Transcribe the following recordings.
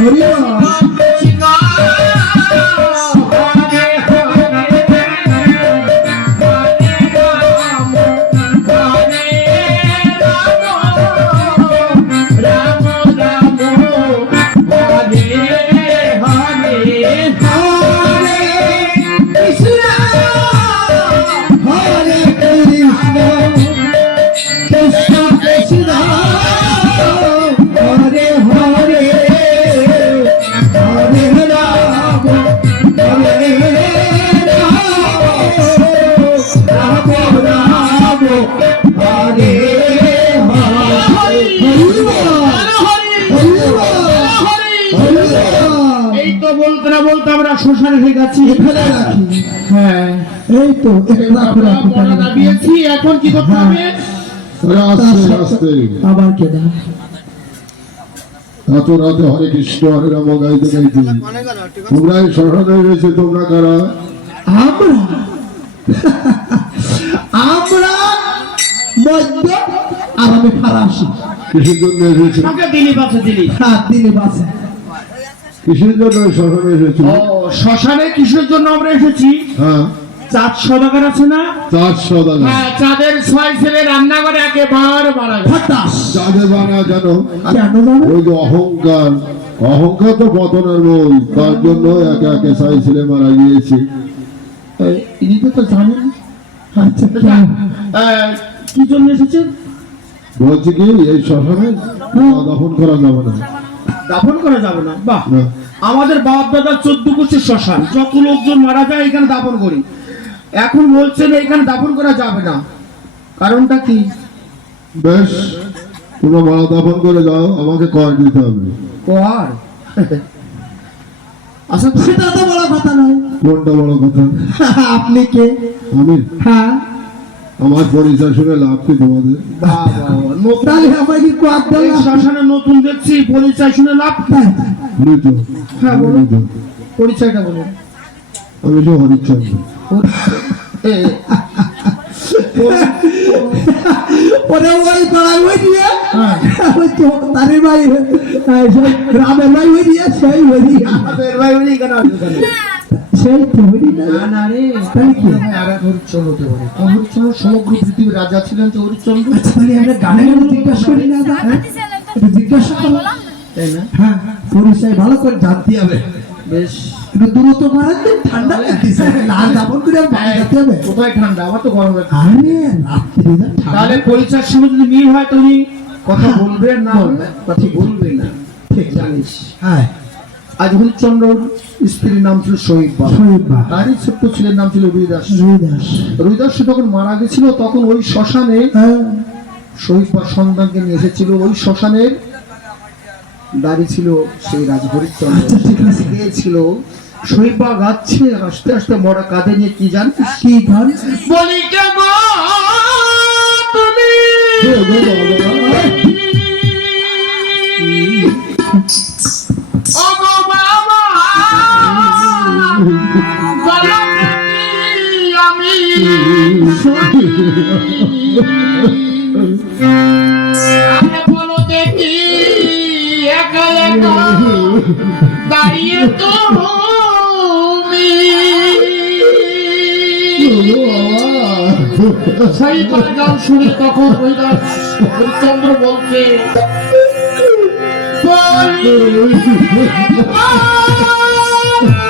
হরি হয়ে গেছি এখানে রাখি। হ্যাঁ। এই তো দাবিয়েছি এখন কি করতে হবে? আস্তে আস্তে আবার কে দা এত রাতে হরে কৃষ্ণ হরে রাম গাইতে গাইতে। তোমরা এই শরণে রয়েছে তোমরা কারা? আমরা? আমরা মধ্য আর আমি ফারাসি। কিসের জন্য এসেছে? কাকে দিলি বাসে দিলি? হ্যাঁ দিনে বাসে। কিসের জন্য এই শরণে এসেছে ও শ্মশানে কিসের জন্য আমরা এসেছি? হ্যাঁ। চাঁদ সদাগর আছে না? চার সদাগর হ্যাঁ চাঁদের ছয় ছেলে রান্না করে একেবারে মারা কেন ওই যে অহংকার। অহংকার তো পতনের মূল। তার জন্য একে একে সাই ছেলে মারা গিয়েছে। ইনি তো তো জানেন আচ্ছা আচ্ছা, কেন? আহ, কি জন্য এসেছেন? বলছি কি এই শ্মশানে দফন করা যাবে না দাফন করা যাবে না। বাহ। আমাদের বাপ দাদার চোদ্দ গোষ্ঠীর শ্মশান যত লোকজন মারা যায় এখানে দাফন করি। এখন বলছেন এখানে দাফন করা যাবে না। কারণটা কি? বেশ তোমরা মারা দাফন করে যাও আমাকে কয় দিতে হবে। ও আচ্ছা সেটা তো বড় কথা নয়। কোনটা বড় কথা? আপনি কে? আমি? হ্যাঁ। আমার পরিচয় শুনে লাভ কি তোমাদের? বাবা, নতুন কি দেখছি পরিচয় শুনে লাভ মৃত হ্যাঁ, বলুন। পরিচয়টা বলুন আমি তো হরিচন্দ্র। ওরে ওই পাড়ায় ওই দিয়ে হ্যাঁ। ভাই হ্যাঁ, সেই ভাই ওই দিয়ে সেই ওই দিয়ে আমাদের ভাই উনি কেন কেন? সেই তো ওই না না রে। তাহলে কি? আর এক হরিশ্চন্দ্র হতে পারে। সমগ্র পৃথিবীর রাজা ছিলেন তো আচ্ছা তাহলে আমরা গানে গানে জিজ্ঞাসা করি না একটু জিজ্ঞাসা করো। তাই না? হ্যাঁ পরিচয় ভালো করে জানতে হবে। বেশ। দূরত্ব মারার ঠান্ডা লাগতেছে করে যেতে হবে। কোথায় ঠান্ডা? আমার তো গরম লাগছে। আরে রাত্রি তাহলে পরিচয়ের সঙ্গে যদি মিল হয় তুমি কথা বলবে না কথা বলবে না। ঠিক জানিস। হ্যাঁ। আজ হরিশ্চন্দ্রর স্ত্রীর নাম ছিল শহীদ শহীদ বা তারই ছোট্ট ছেলের নাম ছিল রুইদাস। রবিদাস রুইদাস যখন মারা গেছিল তখন ওই শ্মশানে হ্যাঁ। শহীদ বা সন্তানকে নিয়ে এসেছিল। ওই শ্মশানের দাঁড়িয়ে ছিল সেই রাজ হরিশ্চন্দ্র আচ্ছা, ঠিক আছে। গিয়েছিল। শহীদ বা গাচ্ছে আস্তে আস্তে মরা কাঁধে নিয়ে কি জানিস? কি গান বলি কেন তুমি? আমরা বলো দেখি একা একা দাঁড়িয়ে তো ভূমি সেই গান শুনে তখন হরিচন্দ্র বলছে Oh,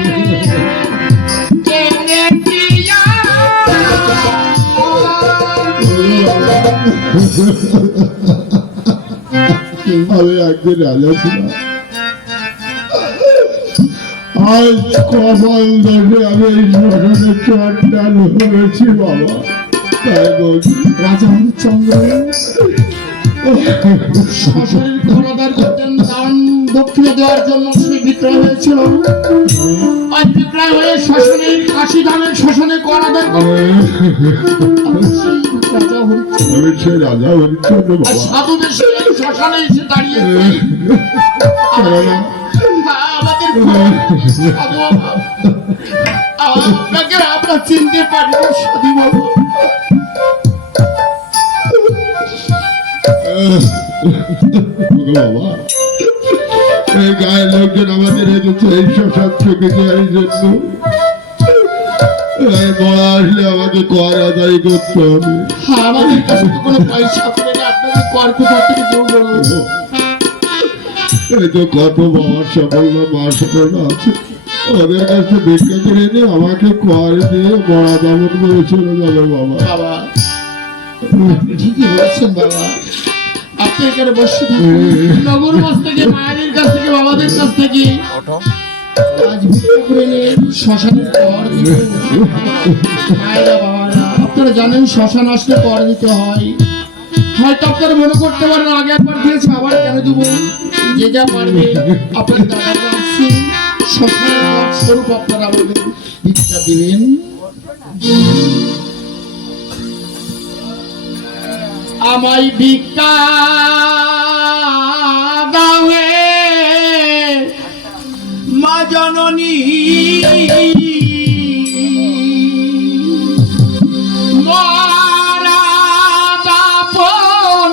আমি একদিন রাজা ছিলাম আজ কপাল দোষে আমি এই শ্মশানে চট্টাল হয়েছি বাবা। তাই বলছি রাজা হরিশ্চন্দ্র শ্মশানের ঘোড়াদার করতেন দান দক্ষিণে দেওয়ার জন্য। বিক্রয় হয়েছিল আর বিক্রয় হয়ে শ্মশানে কাশি রাজা হরিচন্দ্র সাধুদের শ্মশানে এসে সাধু বাবা, আপনাকে আমরা চিনতে পারি সাধু বাবু বাবা এই গায়ের লোকজন আমাদের এই থেকে জন্য আসলে আমাকে কর আদায় করতে হবে। হ্যাঁ, আমাদের কাছে তো কোনো পয়সা করে না আপনাকে কর কোথা থেকে দেবো? এই তো কত বাবার সাফল্য মা সাফল্য আছে। ওদের কাছে ভিক্ষা করে নিয়ে আমাকে কর দিয়ে দামন করে চলে যাবে বাবা। বাবা ঠিকই বলেছেন বাবা। আপনি এখানে বসে নগর বাস থেকে মায়ের কাছ থেকে বাবাদের কাছ থেকে। আজ ভিক্ষা করে নিয়ে শ্মশানের কর দিতে। মায়েরা বাবারা আপনারা জানেন শ্মশান আসলে কর দিতে হয়। হয়তো আপনারা মনে করতে পারেন আগে একবার দিয়েছে আবার কেন দেবো? যে যা পারবে আপনার দাদারা আসছে শ্মশানের স্বরূপ আপনারা আমাদের ভিক্ষা দিবেন। আমায় ভিক্ষা দাওয়ে মা জননী। মারা দাপন